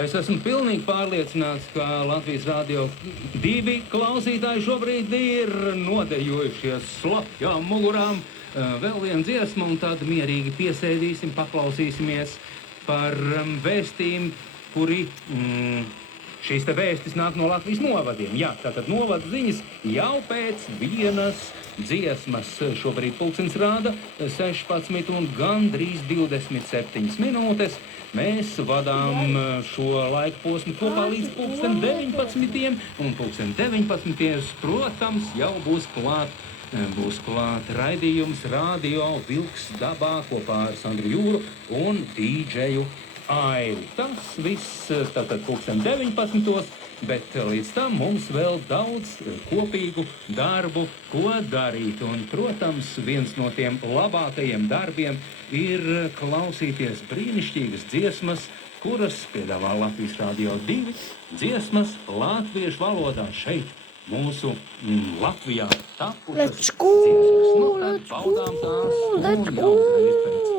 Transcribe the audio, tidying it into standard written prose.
Es esmu pilnīgi pārliecināts, ka Latvijas Rādio 2 klausītāji šobrīd ir nodejojušies slapjām mugurām. Vēl viena dziesma, un tad mierīgi piesēdīsim, paklausīsimies par vēstījumu, kuri šīs te vēstis nāk no Latvijas novadiem. Jā, tātad novadu ziņas jau pēc vienas dziesmas. Šobrīd pulkstenis rāda 16 un gandrīz 27 minūtes. Mēs vadām šo laika posmu kopā līdz pulksten 19. Un pulksten 19. protams, jau būs klāt raidījums Radio Vilks dabā kopā ar Sandru Jūru un DJu Aivi. Tas viss tātad pulksten 19. Bet līdz tam mums vēl daudz kopīgu darbu, ko darīt. Un, protams, viens no tiem labākajiem darbiem ir klausīties brīnišķīgas dziesmas, kuras piedāvā Latvijas Rādio 2 dziesmas latviešu valodā šeit, mūsu Latvijā tapušas dziesmas. Nu, tad baudām tās un jau uzreiz pēc